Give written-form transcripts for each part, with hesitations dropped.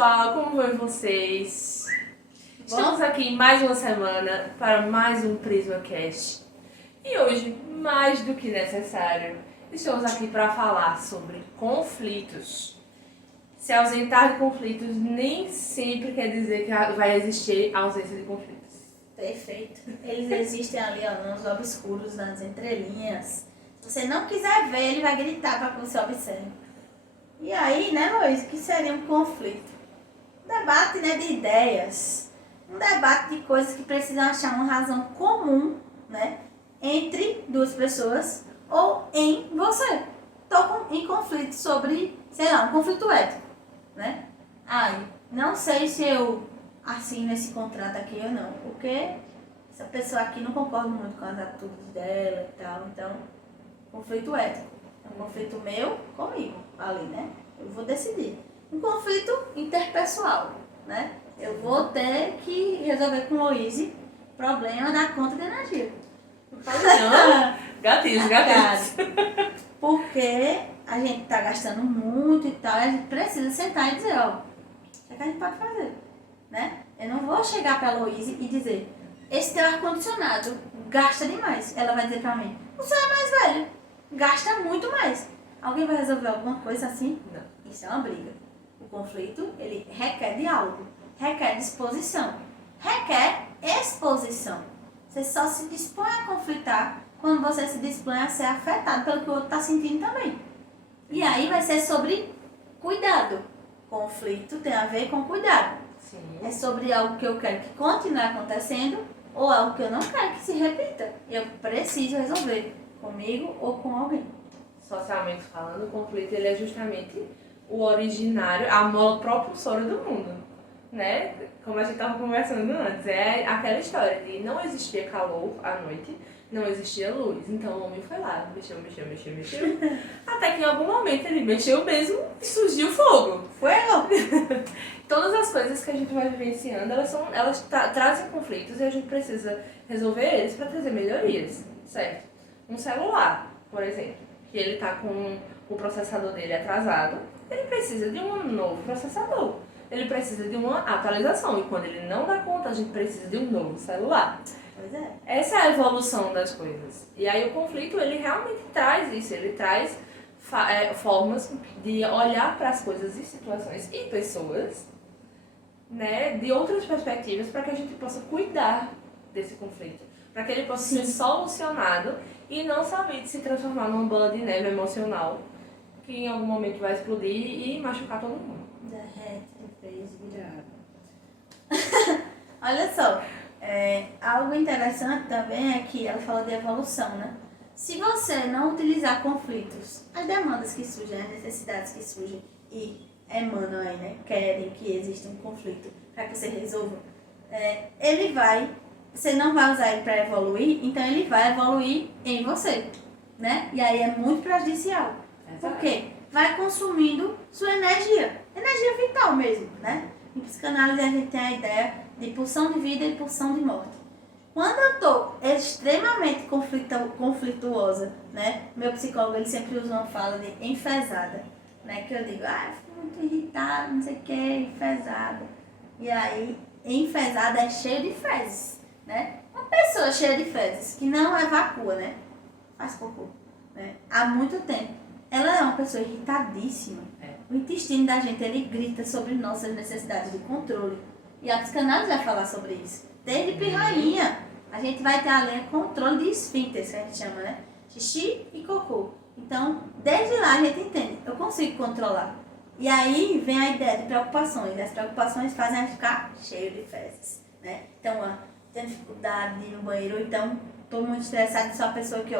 pessoal, como vão vocês? Estamos aqui em mais uma semana para mais um PrismaCast. E hoje, mais do que necessário, estamos aqui para falar sobre conflitos. Se ausentar de conflitos nem sempre quer dizer que vai existir ausência de conflitos. Perfeito. Eles existem ali, ó, nos obscuros, nas entrelinhas. Se você não quiser ver, ele vai gritar para que você observe. E aí, né, Luiz, o que seria um conflito? Um debate, né, de ideias. Um debate de coisas que precisam achar uma razão comum, né, entre duas pessoas ou em você. Estou em conflito sobre, sei lá, um conflito ético, né? Ai, não sei se eu assino esse contrato aqui ou não, porque essa pessoa aqui não concorda muito com as atitudes dela e tal, então, conflito ético. É um conflito meu comigo, ali, né? Eu vou decidir. Um conflito interpessoal, né? Eu vou ter que resolver com o Luiz problema da conta de energia. Não, gatilhos. Porque a gente tá gastando muito e tal, e a gente precisa sentar e dizer, ó, o que a gente pode fazer, né? Eu não vou chegar pra Luísa e dizer, esse teu ar-condicionado gasta demais. Ela vai dizer pra mim, você é mais velho, gasta muito mais. Alguém vai resolver alguma coisa assim? Não. Isso é uma briga. O conflito, ele requer diálogo, requer disposição, requer exposição. Você só se dispõe a conflitar quando você se dispõe a ser afetado pelo que o outro está sentindo também. E aí vai ser sobre cuidado. Conflito tem a ver com cuidado. Sim. É sobre algo que eu quero que continue acontecendo ou algo que eu não quero que se repita. E eu preciso resolver comigo ou com alguém. Socialmente falando, o conflito ele é justamente o originário, a mola propulsora do mundo, né? Como a gente estava conversando antes, é aquela história de não existia calor à noite, não existia luz. Então o homem foi lá, mexeu, até que em algum momento ele mexeu mesmo e surgiu fogo. Fuego! Todas as coisas que a gente vai vivenciando, elas trazem conflitos e a gente precisa resolver eles para trazer melhorias, certo? Um celular, por exemplo, que ele está com o processador dele atrasado, ele precisa de um novo processador. Ele precisa de uma atualização. E quando ele não dá conta, a gente precisa de um novo celular. Pois é. Essa é a evolução das coisas. E aí o conflito, ele realmente traz isso. Ele traz formas de olhar para as coisas e situações e pessoas, né, de outras perspectivas para que a gente possa cuidar desse conflito. Para que ele possa ser solucionado e não somente se transformar numa bola de neve emocional que em algum momento vai explodir e machucar todo mundo. Derrete de vez virado. Olha só, algo interessante também é que ela fala de evolução, né? Se você não utilizar conflitos, as demandas que surgem, as necessidades que surgem e emanam aí, né? Querem que exista um conflito para que você resolva, você não vai usar ele para evoluir, então ele vai evoluir em você, né? E aí é muito prejudicial. Por quê? Vai consumindo sua energia vital mesmo, né? Em psicanálise a gente tem a ideia de pulsão de vida e pulsão de morte. Quando eu estou extremamente conflituosa, né? Meu psicólogo ele sempre usa uma fala de enfesada, né? Que eu digo, eu fico muito irritada, não sei o que, enfesada. E aí, enfesada é cheio de fezes, né? Uma pessoa cheia de fezes, que não evacua, né? Faz cocô, né? Há muito tempo. Ela é uma pessoa irritadíssima. O intestino da gente, ele grita sobre nossas necessidades de controle. E a psicanálise vai falar sobre isso. Desde pirrainha, a gente vai ter além controle de esfíncteres, que a gente chama, né? Xixi e cocô. Então, desde lá a gente entende, eu consigo controlar. E aí vem a ideia de preocupações. As preocupações fazem a gente ficar cheio de fezes, né? Então, tem dificuldade de ir no banheiro, ou então, estou muito estressada, sou a pessoa que,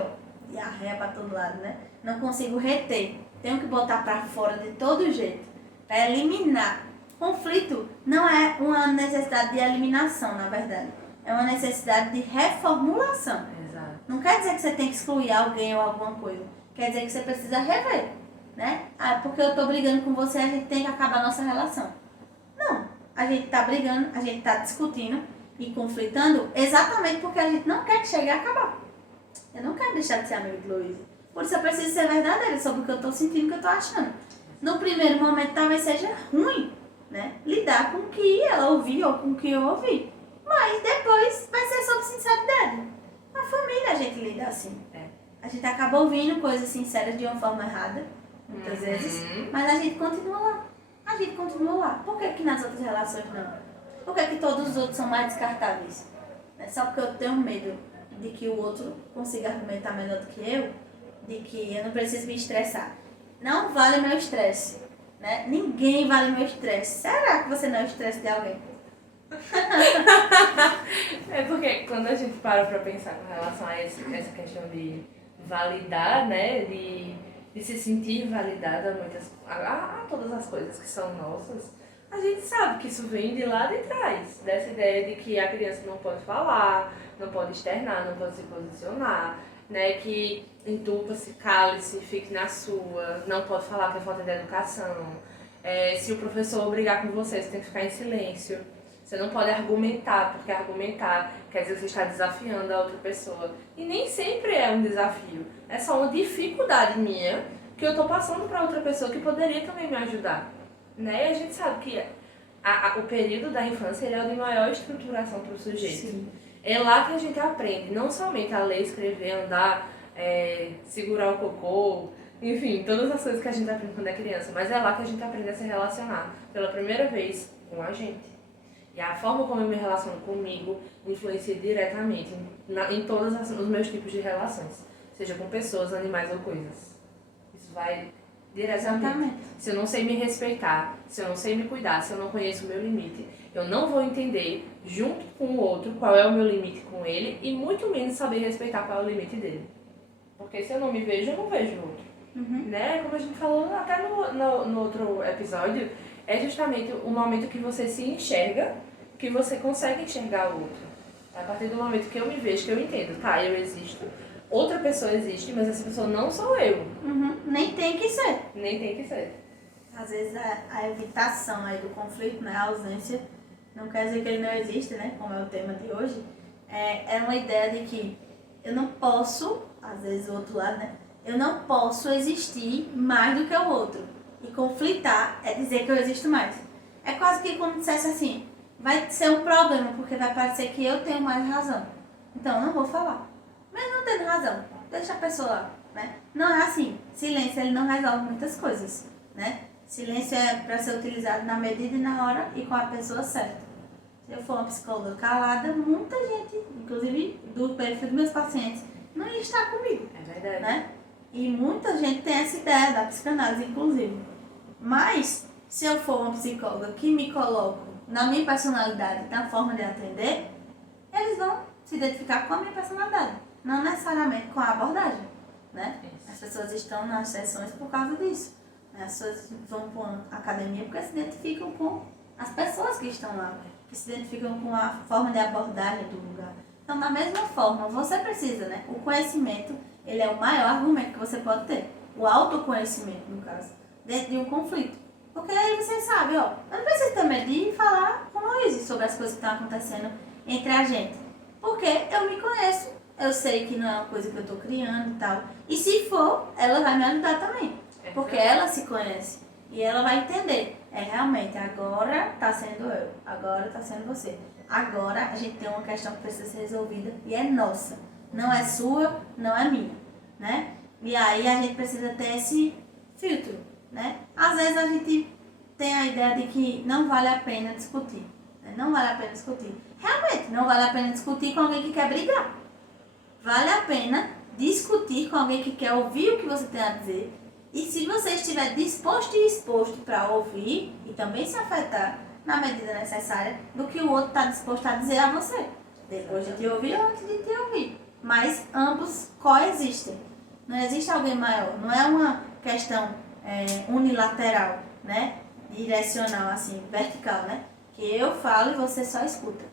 diarreia para todo lado, né? Não consigo reter. Tenho que botar para fora de todo jeito. Para eliminar. Conflito não é uma necessidade de eliminação, na verdade. É uma necessidade de reformulação. Exato. Não quer dizer que você tem que excluir alguém ou alguma coisa. Quer dizer que você precisa rever, né? Porque eu tô brigando com você, a gente tem que acabar a nossa relação. Não. A gente tá brigando, a gente tá discutindo e conflitando exatamente porque a gente não quer que chegue a acabar. Eu não quero deixar de ser amigo de Luísa. Por isso eu preciso ser verdadeira sobre o que eu tô sentindo, o que eu tô achando. No primeiro momento talvez seja ruim, né? Lidar com o que ela ouviu ou com o que eu ouvi. Mas depois vai ser sobre sinceridade. Na família a gente lida assim. A gente acaba ouvindo coisas sinceras de uma forma errada, muitas vezes, mas a gente continua lá. A gente continua lá. Por que nas outras relações não? Por que todos os outros são mais descartáveis? Só porque eu tenho medo de que o outro consiga argumentar melhor do que eu, de que eu não preciso me estressar. Não vale meu estresse, né? Ninguém vale meu estresse. Será que você não é o estresse de alguém? É porque quando a gente para pra pensar com relação a essa questão de validar, né? De se sentir validada a todas as coisas que são nossas, a gente sabe que isso vem de lá de trás, dessa ideia de que a criança não pode falar, não pode externar, não pode se posicionar, né? Que entupa-se, cale-se, fique na sua, não pode falar que é falta de educação. Se o professor brigar com você, você tem que ficar em silêncio. Você não pode argumentar, porque argumentar quer dizer que você está desafiando a outra pessoa. E nem sempre é um desafio, é só uma dificuldade minha que eu estou passando para outra pessoa que poderia também me ajudar. Né? E a gente sabe que o período da infância ele é o de maior estruturação para o sujeito. Sim. É lá que a gente aprende, não somente a ler, escrever, andar, segurar o cocô, enfim, todas as coisas que a gente aprende quando é criança, mas é lá que a gente aprende a se relacionar pela primeira vez com a gente. E a forma como eu me relaciono comigo influencia diretamente em todos os meus tipos de relações, seja com pessoas, animais ou coisas. Isso vai diretamente. Exatamente. Se eu não sei me respeitar, se eu não sei me cuidar, se eu não conheço o meu limite, eu não vou entender, junto com o outro, qual é o meu limite com ele e muito menos saber respeitar qual é o limite dele. Porque se eu não me vejo, eu não vejo o outro. Né? Como a gente falou até no outro episódio, é justamente o momento que você se enxerga, que você consegue enxergar o outro. A partir do momento que eu me vejo, que eu entendo, tá, eu existo, outra pessoa existe, mas essa pessoa não sou eu. Nem tem que ser. Nem tem que ser. Às vezes a evitação aí do conflito, né, a ausência, não quer dizer que ele não existe, né, como é o tema de hoje, é uma ideia de que eu não posso, às vezes o outro lado, né, eu não posso existir mais do que o outro. E conflitar é dizer que eu existo mais. É quase que como dissesse assim, vai ser um problema, porque vai parecer que eu tenho mais razão. Então eu não vou falar. Mas não tendo razão, deixa a pessoa lá, né? Não é assim. Silêncio, ele não resolve muitas coisas, né? Silêncio é para ser utilizado na medida e na hora e com a pessoa certa. Se eu for uma psicóloga calada, muita gente, inclusive do perfil dos meus pacientes, não ia estar comigo. É verdade. Né? E muita gente tem essa ideia da psicanálise, inclusive. Mas, se eu for uma psicóloga que me coloco na minha personalidade, na forma de atender, eles vão se identificar com a minha personalidade, não necessariamente com a abordagem, né? As pessoas estão nas sessões por causa disso. As pessoas vão para a academia porque se identificam com as pessoas que estão lá, que se identificam com a forma de abordagem do lugar. Então, da mesma forma, você precisa, né? O conhecimento, ele é o maior argumento que você pode ter. O autoconhecimento, no caso, dentro de um conflito. Porque aí você sabe, ó, eu não preciso ter medo de falar com a Luísa sobre as coisas que estão acontecendo entre a gente. Porque eu me conheço, eu sei que não é uma coisa que eu estou criando e tal. E se for, ela vai me ajudar também. Porque ela se conhece. E ela vai entender. Realmente, agora tá sendo eu, agora tá sendo você. Agora a gente tem uma questão que precisa ser resolvida e é nossa. Não é sua, não é minha, né? E aí a gente precisa ter esse filtro, né? Às vezes a gente tem a ideia de que não vale a pena discutir, né? Não vale a pena discutir. Realmente, não vale a pena discutir com alguém que quer brigar. Vale a pena discutir com alguém que quer ouvir o que você tem a dizer. E se você estiver disposto e exposto para ouvir e também se afetar na medida necessária do que o outro está disposto a dizer a você. Depois de te ouvir ou antes de te ouvir. Mas ambos coexistem. Não existe alguém maior. Não é uma questão unilateral, né? Direcional, assim, vertical, né? Que eu falo e você só escuta.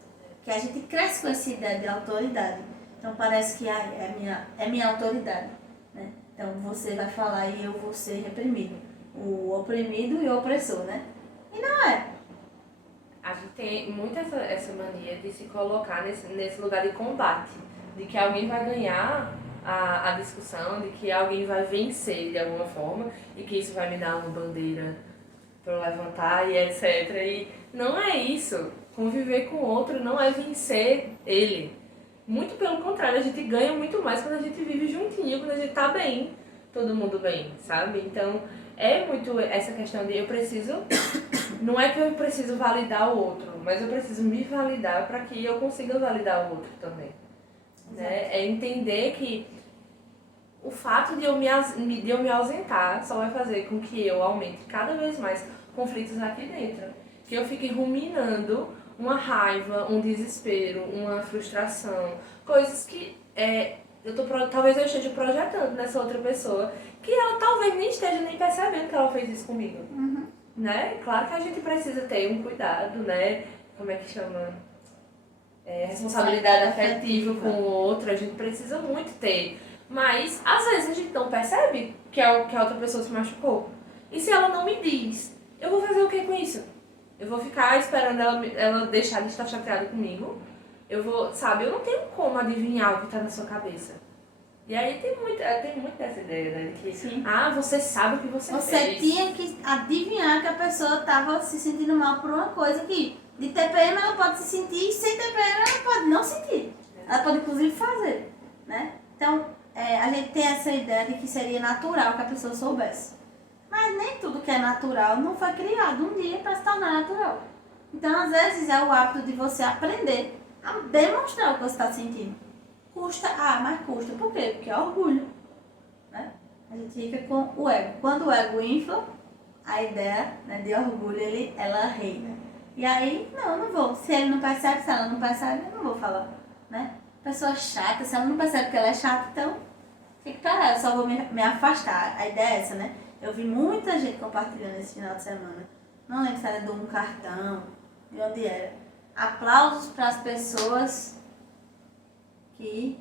Que a gente cresce com essa ideia de autoridade. Então parece que é minha autoridade, né? Então você vai falar e eu vou ser reprimido. O oprimido e o opressor, né? E não é. A gente tem muito essa mania de se colocar nesse lugar de combate. De que alguém vai ganhar a discussão, de que alguém vai vencer de alguma forma e que isso vai me dar uma bandeira eu levantar e etc. E não é isso. Conviver com o outro não é vencer ele. Muito pelo contrário, a gente ganha muito mais quando a gente vive juntinho, quando a gente tá bem, todo mundo bem, sabe? Então, é muito essa questão de eu preciso... Não é que eu preciso validar o outro, mas eu preciso me validar para que eu consiga validar o outro também. Né? É entender que o fato de eu me ausentar só vai fazer com que eu aumente cada vez mais conflitos aqui dentro. Que eu fique ruminando uma raiva, um desespero, uma frustração, coisas que talvez eu esteja projetando nessa outra pessoa, que ela talvez nem esteja nem percebendo que ela fez isso comigo. Uhum. Né? Claro que a gente precisa ter um cuidado, né? Como é que chama? Responsabilidade afetiva com o outro, a gente precisa muito ter. Mas, às vezes, a gente não percebe que a outra pessoa se machucou. E se ela não me diz, eu vou fazer o que com isso? Eu vou ficar esperando ela deixar de estar chateada comigo. Eu não tenho como adivinhar o que está na sua cabeça. E aí tem muito dessa ideia, né? Que, Sim. Você sabe o que você fez. Você tinha que adivinhar que a pessoa estava se sentindo mal por uma coisa que de TPM ela pode se sentir, sem TPM ela pode não sentir. Ela pode inclusive fazer, né? Então, a gente tem essa ideia de que seria natural que a pessoa soubesse. Mas nem tudo que é natural não foi criado um dia para se tornar natural. Então, às vezes, é o hábito de você aprender a demonstrar o que você está sentindo. Custa, mas custa. Por quê? Porque é orgulho, né? A gente fica com o ego. Quando o ego infla, a ideia, né, de orgulho, ela reina. E aí, não vou. Se ele não percebe, se ela não percebe, eu não vou falar, né? Pessoa chata, se ela não percebe que ela é chata, então fica pra ela, eu só vou me afastar. A ideia é essa, né? Eu vi muita gente compartilhando esse final de semana. Não lembro se era de um cartão, de onde era. Aplausos para as pessoas que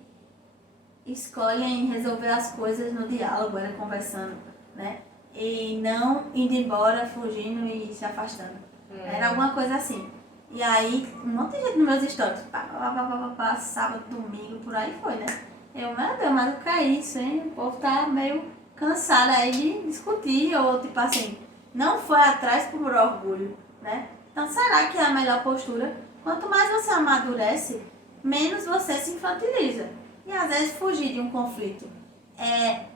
escolhem resolver as coisas no diálogo, era conversando, né? E não indo embora, fugindo e se afastando. Era alguma coisa assim. E aí, um monte de gente nos meus stories, sábado, domingo, por aí foi, né? Meu Deus, mas o que é isso, hein? O povo tá meio cansado aí de discutir, ou tipo assim, não foi atrás por orgulho, né? Então, será que é a melhor postura? Quanto mais você amadurece, menos você se infantiliza. E às vezes fugir de um conflito é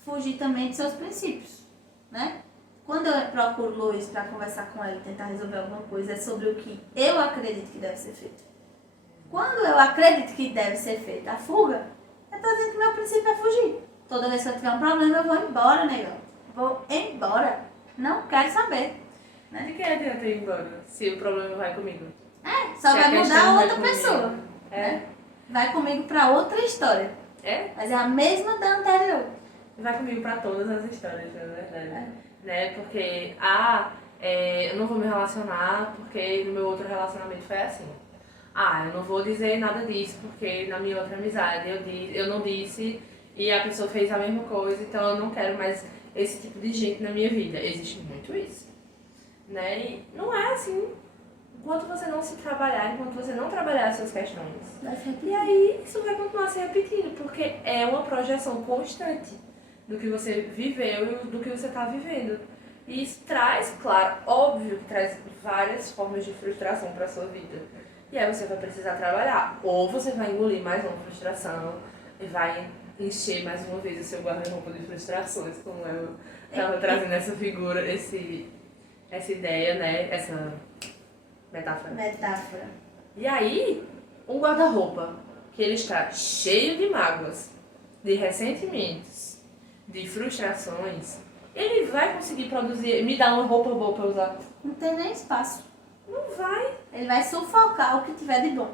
fugir também de seus princípios, né? Quando eu procuro o Luiz para conversar com ele, tentar resolver alguma coisa, é sobre o que eu acredito que deve ser feito. Quando eu acredito que deve ser feita a fuga, eu estou dizendo que meu princípio é fugir. Toda vez que eu tiver um problema, eu vou embora, negão. Vou embora. Não quero saber. Né? De que adianta ir embora se o problema vai comigo? Só Se vai a mudar questão vai outra comigo. pessoa. Né? Vai comigo para outra história. Mas é a mesma da anterior. Vai comigo pra todas as histórias, na verdade. Né? Porque, eu não vou me relacionar porque no meu outro relacionamento foi assim. Eu não vou dizer nada disso porque na minha outra amizade eu não disse e a pessoa fez a mesma coisa, então eu não quero mais esse tipo de gente na minha vida. Existe muito isso. Né? E não é assim. Enquanto você não se trabalhar, enquanto você não trabalhar as suas questões. E aí isso vai continuar se repetindo, porque é uma projeção constante do que você viveu e do que você está vivendo. E isso traz, claro, óbvio que traz várias formas de frustração para a sua vida. E aí você vai precisar trabalhar. Ou você vai engolir mais uma frustração e vai encher mais uma vez o seu guarda-roupa de frustrações, como eu estava trazendo essa figura, essa ideia, né? Essa metáfora. E aí, um guarda-roupa que ele está cheio de mágoas, de ressentimentos, de frustrações, ele vai conseguir produzir, me dar uma roupa boa para usar? Não tem nem espaço. Não vai. Ele vai sufocar o que tiver de bom.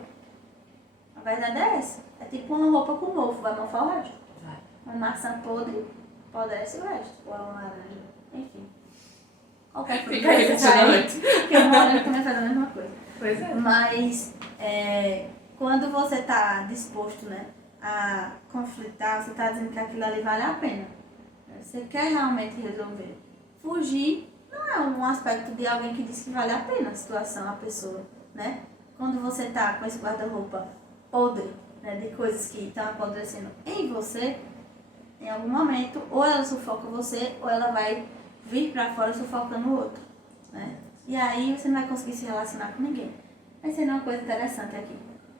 A verdade é essa. É tipo uma roupa com mofo, vai mofar o resto. Vai. Uma maçã podre, apodrece o resto. Ou uma laranja. Enfim. Qualquer fruta. Fica aí questionamento. Porque uma laranja também faz a mesma coisa. Pois é. Mas, quando você está disposto, né, a conflitar, você está dizendo que aquilo ali vale a pena. Você quer realmente resolver. Fugir não é um aspecto de alguém que diz que vale a pena a situação, a pessoa, né? Quando você está com esse guarda-roupa podre, né, de coisas que estão apodrecendo em você, em algum momento, ou ela sufoca você, ou ela vai vir para fora sufocando o outro. né? E aí você não vai conseguir se relacionar com ninguém. Vai ser uma coisa interessante aqui,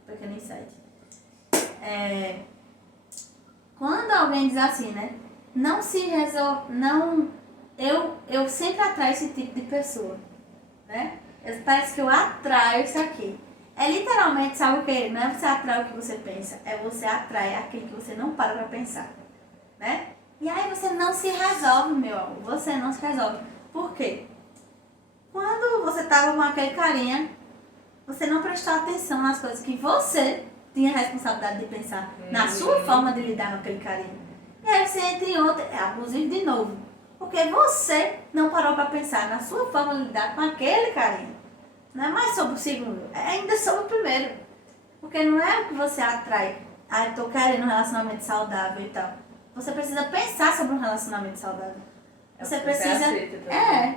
pequeno insight. Quando alguém diz assim, né? Não se resolve, não, eu sempre atraio esse tipo de pessoa, né? Parece que eu atraio isso aqui. É literalmente, sabe o que? Não é você atrai o que você pensa, é você atrai aquilo que você não para pra pensar, né? E aí você não se resolve, meu amor, você não se resolve. Por quê? Quando você tava com aquele carinha, você não prestou atenção nas coisas que você tinha a responsabilidade de pensar, na sua forma de lidar com aquele carinha. E aí você entra em outra, é abusivo de novo. Porque você não parou pra pensar na sua forma de lidar com aquele carinha. Não é mais sobre o segundo, é ainda sobre o primeiro. Porque não é o que você atrai. Ah, eu tô querendo um relacionamento saudável e tal. Você precisa pensar sobre um relacionamento saudável. Você precisa,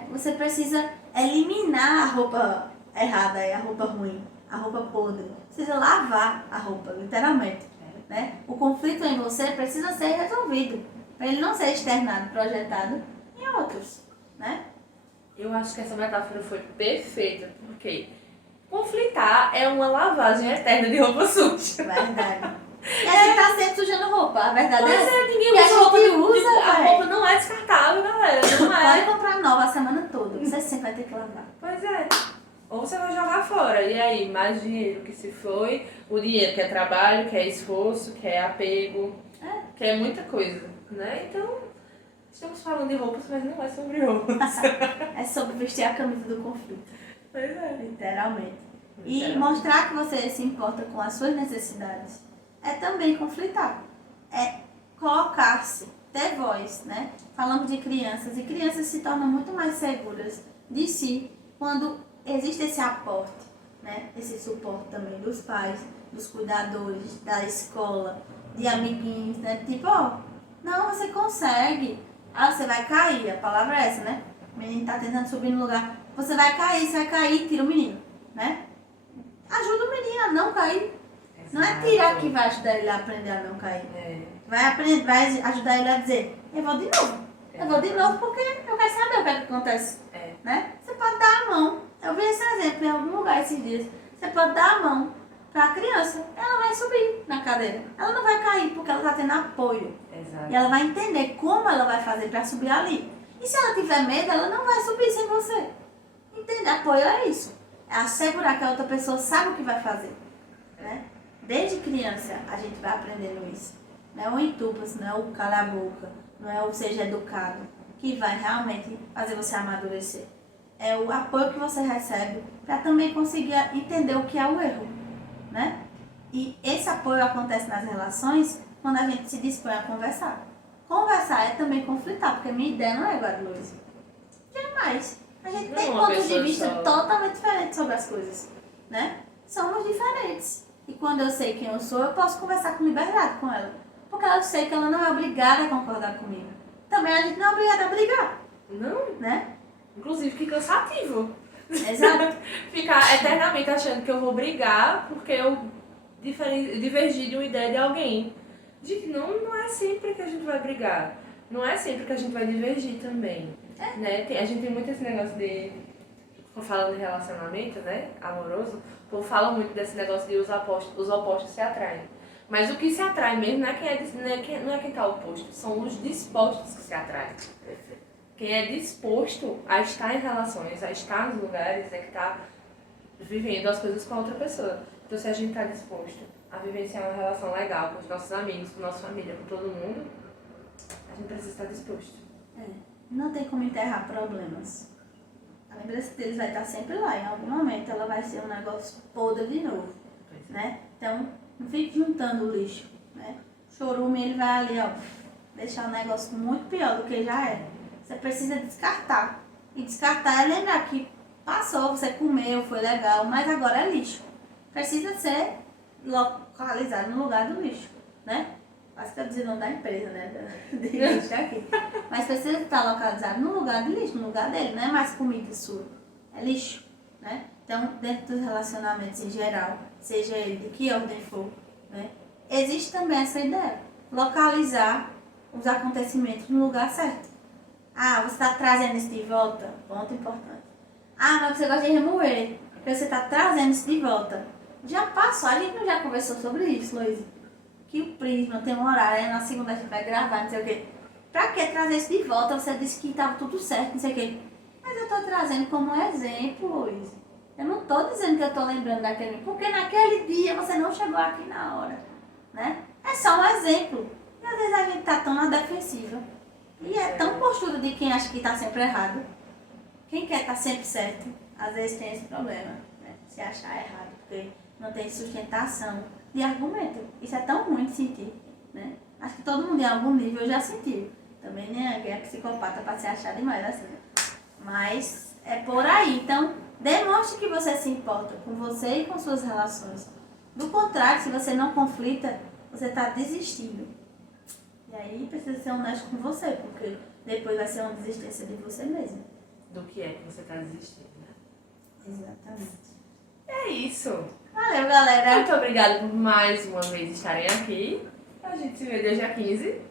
você precisa eliminar a roupa errada, a roupa ruim, a roupa podre. Precisa lavar a roupa, literalmente. Né? O conflito em você precisa ser resolvido, para ele não ser externado, projetado em outros, né? Eu acho que essa metáfora foi perfeita, porque conflitar é uma lavagem eterna de roupa suja. Verdade. E a gente tá sempre sujando roupa, a verdade Pois é. ninguém E a usa roupa. gente usa, A véi. roupa não é descartável, galera. Não é. Pode comprar nova a semana toda, você sempre vai ter que lavar. Pois é. Ou você vai jogar fora. E aí, mais dinheiro que se foi. O dinheiro que é trabalho, que é esforço, que é apego, que é muita coisa, né? Então, estamos falando de roupas, mas não é sobre roupas. É sobre vestir a camisa do conflito. Pois é. Literalmente. E mostrar que você se importa com as suas necessidades é também conflitar. É colocar-se, ter voz, né? Falamos de crianças, e crianças se tornam muito mais seguras de si quando existe esse aporte, né? Esse suporte também dos pais, dos cuidadores, da escola, de amiguinhos, né? Tipo, ó, não, você consegue. Ah, você vai cair, a palavra é essa, né? O menino tá tentando subir no lugar. Você vai cair, tira o menino, né? Ajuda o menino a não cair. Não é tirar que vai ajudar ele a aprender a não cair. Vai ajudar ele a dizer, eu vou de novo. Eu vou de novo porque eu quero saber o que acontece. Né? Você pode dar a mão. Eu vi esse exemplo em algum lugar esses dias. Você pode dar a mão para a criança. Ela vai subir na cadeira. Ela não vai cair porque ela está tendo apoio. Exato. E ela vai entender como ela vai fazer para subir ali. E se ela tiver medo, ela não vai subir sem você. Entende? Apoio é isso. É assegurar que a outra pessoa sabe o que vai fazer. Né? Desde criança a gente vai aprendendo isso. Não é o entupas, não é o cala a boca, não é o seja educado que vai realmente fazer você amadurecer. É o apoio que você recebe para também conseguir entender o que é o erro, né? E esse apoio acontece nas relações quando a gente se dispõe a conversar. Conversar é também conflitar, porque minha ideia não é igual a de Luiz. Jamais. A gente tem pontos de vista totalmente diferentes sobre as coisas, né? Somos diferentes. E quando eu sei quem eu sou, eu posso conversar com liberdade com ela. Porque eu sei que ela não é obrigada a concordar comigo. Também a gente não é obrigada a brigar. Não. Né? Inclusive, que cansativo. Exato. Ficar eternamente achando que eu vou brigar porque eu divergi de uma ideia de alguém. Gente, não é sempre que a gente vai brigar. Não é sempre que a gente vai divergir também. Né? A gente tem muito esse negócio de... Falando de relacionamento, né? Amoroso. O povo fala muito desse negócio de os opostos se atraem. Mas o que se atrai mesmo não é quem está oposto. São os dispostos que se atraem. Quem é disposto a estar em relações, a estar nos lugares, é que está vivendo as coisas com a outra pessoa. Então, se a gente está disposto a vivenciar uma relação legal com os nossos amigos, com a nossa família, com todo mundo, a gente precisa estar disposto. Não tem como enterrar problemas. A lembrança deles vai estar sempre lá. Em algum momento ela vai ser um negócio podre de novo. Né? Então, não fique juntando o lixo. Né? O chorume, ele vai ali, ó, deixar o negócio muito pior do que já é. Você precisa descartar. E descartar é lembrar que passou, você comeu, foi legal, mas agora é lixo. Precisa ser localizado no lugar do lixo, né? Quase que eu dizia o nome da empresa, né? De lixo aqui. Mas precisa estar localizado no lugar de lixo, no lugar dele. Não é mais comida sua, é lixo, né? Então, dentro dos relacionamentos em geral, seja ele de que ordem for, né? Existe também essa ideia. Localizar os acontecimentos no lugar certo. Ah, você está trazendo isso de volta? Ponto importante. Ah, mas você gosta de remoer. Porque você tá trazendo isso de volta. Já passou, a gente não já conversou sobre isso, Luiz? Que o Prisma tem um horário, na segunda a gente vai gravar, não sei o quê. Pra que trazer isso de volta? Você disse que tava tudo certo, não sei o quê. Mas eu tô trazendo como exemplo, Luiz. Eu não tô dizendo que eu tô lembrando daquele, porque naquele dia você não chegou aqui na hora, né? É só um exemplo. E às vezes a gente tá tão na defensiva. E é tão postura de quem acha que tá sempre errado. Quem quer tá sempre certo, às vezes tem esse problema, né? Se achar errado, porque não tem sustentação de argumento. Isso é tão ruim de sentir, né? Acho que todo mundo em algum nível já sentiu. Também ninguém é psicopata para se achar demais assim. Mas é por aí. Então, demonstre que você se importa com você e com suas relações. Do contrário, se você não conflita, você está desistindo. E aí precisa ser honesto com você, porque depois vai ser uma desistência de você mesmo. Do que é que você tá desistindo, né? Exatamente. É isso. Valeu, galera. Muito obrigada por mais uma vez estarem aqui. A gente se vê desde a 15.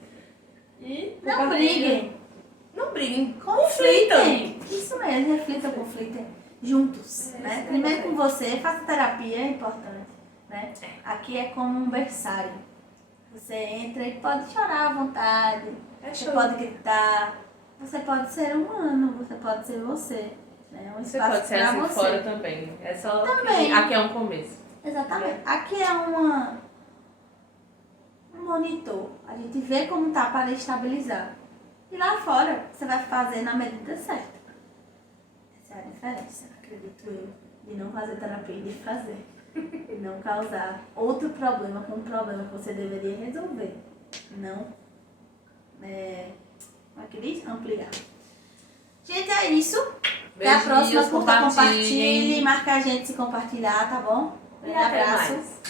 E Não briguem. Não briguem. Conflitem. Isso mesmo, reflitam, conflitem juntos, né? Isso Primeiro é com você, faça terapia, é importante, né? Aqui é como um berçário. Você entra e pode chorar à vontade, você pode gritar, você pode ser humano, você pode ser você. Né? Um Você espaço pode ser pra assim você. fora também. É só Também. aqui é um começo. Exatamente. Aqui é um monitor. A gente vê como tá para estabilizar. E lá fora você vai fazer na medida certa. Essa é a diferença, acredito eu, de não fazer terapia e de fazer. E não causar outro problema com um problema que você deveria resolver. Não, como é que diz? Ampliar. Gente, é isso. Até a próxima. Curta, compartilhe, marca a gente se compartilhar, tá bom? Um E até abraço. mais.